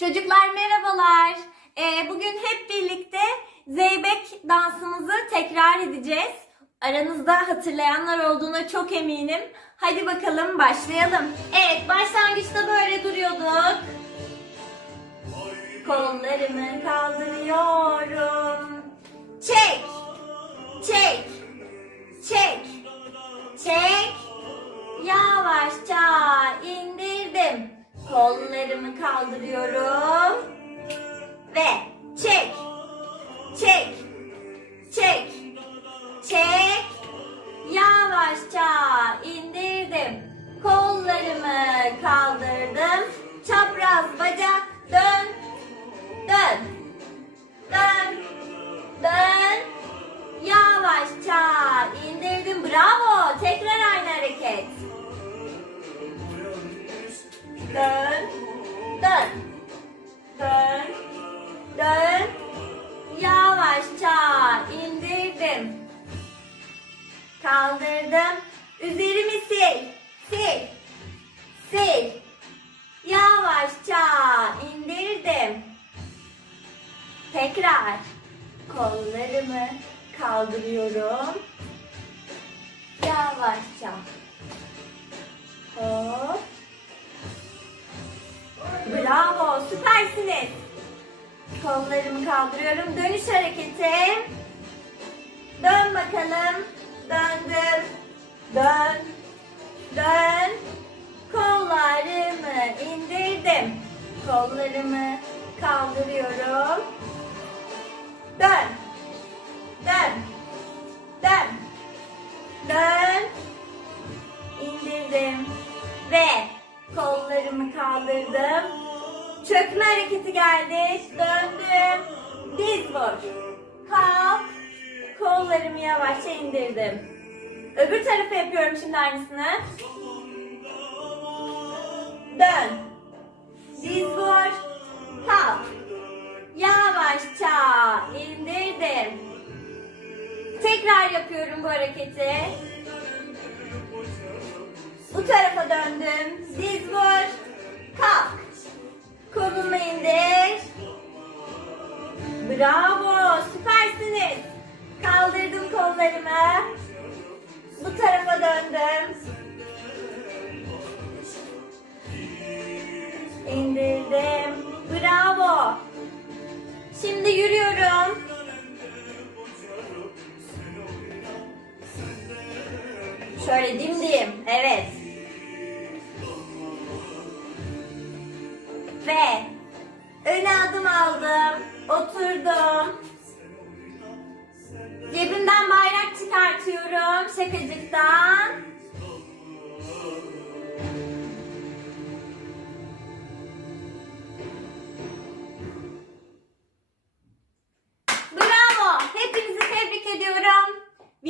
Çocuklar merhabalar. Ee, bugün hep birlikte zeybek dansımızı tekrar edeceğiz. Aranızda hatırlayanlar olduğuna çok eminim. Hadi bakalım başlayalım. Evet başlangıçta böyle duruyorduk. Kollarımı kaldırıyorum. Kollarımı kaldırıyorum. Ve çek. Çek. Çek. Çek. Yavaşça indirdim. Kollarımı kaldırdım. Çapraz bacak dön. Dön. Dön. Dön. Yavaşça indirdim. Bravo. Tekrar aynı hareket. Dön. Dön. Dön. Dön. Yavaşça indirdim. Kaldırdım. Üzerimi sil. Sil. Sil. Yavaşça indirdim. Tekrar kollarımı kaldırıyorum. Yavaşça. Hop. Süpersiniz. Kollarımı kaldırıyorum. Dönüş hareketi. Dön bakalım. Döndüm. Dön. Dön. Kollarımı indirdim. Kollarımı kaldırıyorum. Dön. Dön. Dön. Dön. İndirdim. Ve kollarımı kaldırdım. Çökme hareketi geldi. Döndüm. Diz vur. Kalk. Kollarımı yavaşça indirdim. Öbür tarafa yapıyorum şimdi aynısını. Dön. Diz vur. Kalk. Yavaşça indirdim. Tekrar yapıyorum bu hareketi. Bu tarafa döndüm. Diz vur. İndirdim. Bravo. Şimdi yürüyorum. Şöyle dimdim. Evet. Ve öne adım aldım. Oturdum. Cebimden bayrak çıkartıyorum şakacıktan.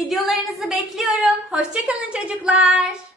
Videolarınızı bekliyorum. Hoşçakalın çocuklar.